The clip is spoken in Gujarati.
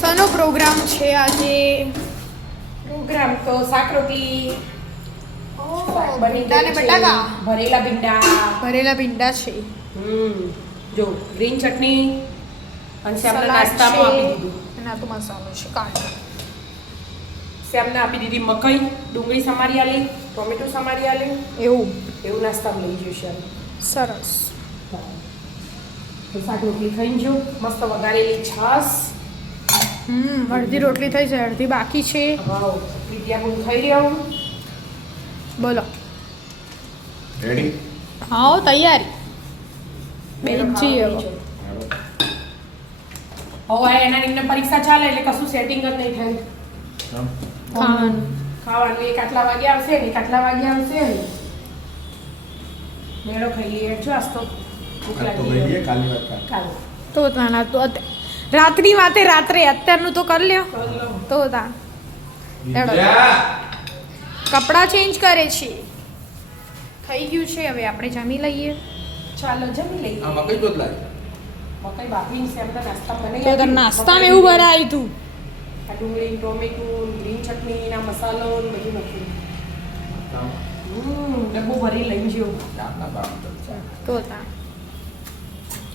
શાનો પ્રોગ્રામ છે આજે? પ્રોગ્રામ તો શાક રોટલી, ભીંડા ને બટાકા, ભરેલા ભીંડા, ભરેલા ભીંડા છે. જો ગ્રીન ચટણી અને શ્યામને સલાડ નાસ્તામાં છે. આપી દીધું. અને આ તો મસાલો છે કાંદા. શ્યામને આપી દીધી મકાઈ, ડુંગળી સમારી આલી, ટોમેટો સમારી આલી, એવું એવું નાસ્તામાં લઈ જઈશ શ્યામ. સરસ. તો શાક રોટલી ખાઈને જો મસ્ત વઘારેલી છાશ. અડધી રોટલી થઈ છે, અડધી બાકી છે. વાવ, વિદ્યા હું ખાઈ રહ્યા હું. બોલો. રેડી? હા તૈયારી. બેનજી હવે હવે એના એમને પરીક્ષા ચાલે એટલે કશું સેટિંગ જ નહીં થાય. ખાવાનું. ખાવાનું એક આટલા વાગે આવશે ને એક આટલા વાગે આવશે ને મેળો ખાઈ લઈએ જો આજ તો ભૂખ આ તો લાગી લઈએ ગઈ. કાલની વાત કાલ. કાલ તો તાના તો રાતની વાતે રાત્રે, અત્યારનું તો કરી લ્યો. કર લો. તો તા વિદ્યા! કપડાં ચેન્જ કરે છે. થઈ ગયું છે, હવે આપણે જમી લઈએ. ચાલો જમી લઈએ. આ મકઈ બદલાય. મકાઈ બાફીને છે એમને નાસ્તા બનાવી તો તાર આપી. નાસ્તામાં મકાઈ એવું ભરાયું તું. આ ડુંગળી ટોમેટું ગ્રીન ચટણી ના મસાલો ને બધું નાખ્યું. ડબ્બો ભરી લઈ જ્યો. રાતના બાપ. તો તા